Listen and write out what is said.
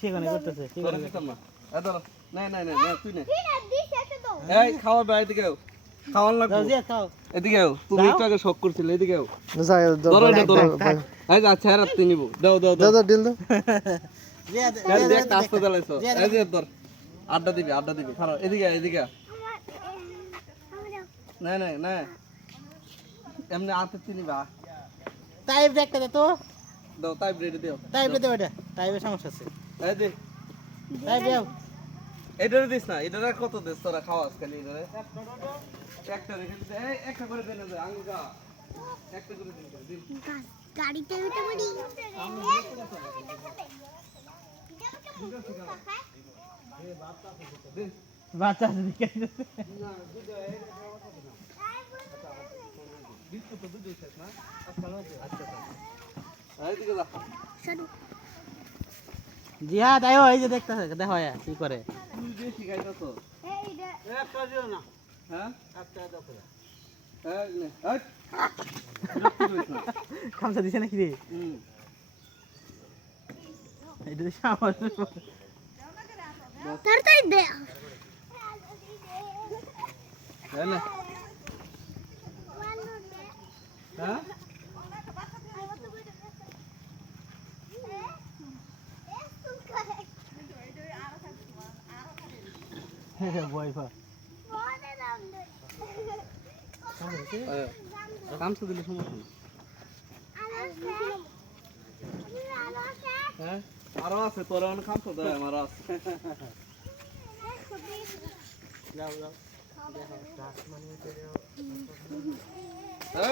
সেখানে করতেছে সেখানে দিতাম না ধরো না না না না তুই না এই খাওয়া ভাই এদিকে আও খাওয়ান লাগবে দাও জিয়া খাও এদিকে আও তুমি একটু আগে শক করছিলে এদিকে আও যাই ধরো এটা ধরো এই যা ছেড়ে রাখতে নিব দাও দাও দাও দাদা ডিল দাও জিয়া এই দেখ কাস্তে দালাইছো এই যে ধর আড্ডা দিবি খারাপ এদিকে এদিকে না না না এমনি আতে তিনিবা টাইপ দেখতে দে তো দাও তাই ব্রেড দিও টাইপ দে ওটা টাইপের সমস্যা আছে এই দে টাইপ দাও এটারে দিস না এটারে কত দিস তোরা খাওয়াস খালি এটারে একটা রেখে দিতে এই একটা করে দেন না আঙ্গুকা একটা করে দিন গাড়িতে উঠে পড়ি বাচ্চা আছে দেখে বিস্কুট তো দুধ দিছিস না আচ্ছা এই দিকে যা জিহাদ আয়ো এই যে দেখতেছে দেখো কি করে তুই যে শিখাইতাছ একটা দিও না হ্যাঁ একটা দাও এই নে এই খামসা দিছে নাকি রে এটা দিছে আমার তাড়াতাড়ি দে এই নে হ্যাঁ বয়ফা কামসা দিলে সমস্যা না হ্যাঁ আরো আছে তোরা অনেক কামসা দেয় আমার আছে যাও যাও